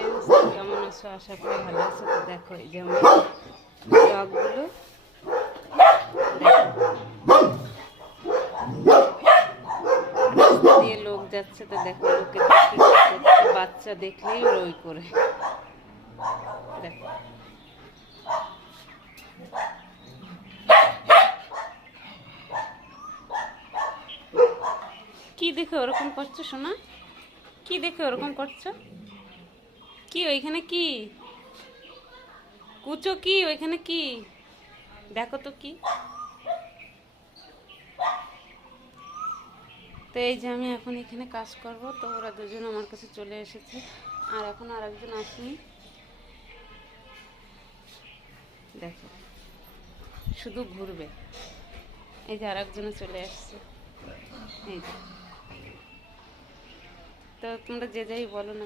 Friends, কেমন আছো? আশা করি ভালো আছো। তো দেখো এই যে আমার ডগগুলো, রাস্তা দিয়ে লোক যাচ্ছে, তো দেখো লোকে কি করছে, বাচ্চা দেখলেই রই করে। দেখো কি দেখে ওরকম করছো সোনা? কি দেখে ওরকম করছো? কি ওইখানে কি কুচো? কি ওইখানে কি? দেখো তো কি। তো এই যে আমি এখন এখানে কাজ করব, তো ওরা দুজন আমার কাছে চলে এসেছে, আর এখন আর একজন আসেনি। দেখো শুধু ঘুরবে। এই যে আর একজনে চলে আসছে, এই যে। তো তোমরা যে যাই বলো না।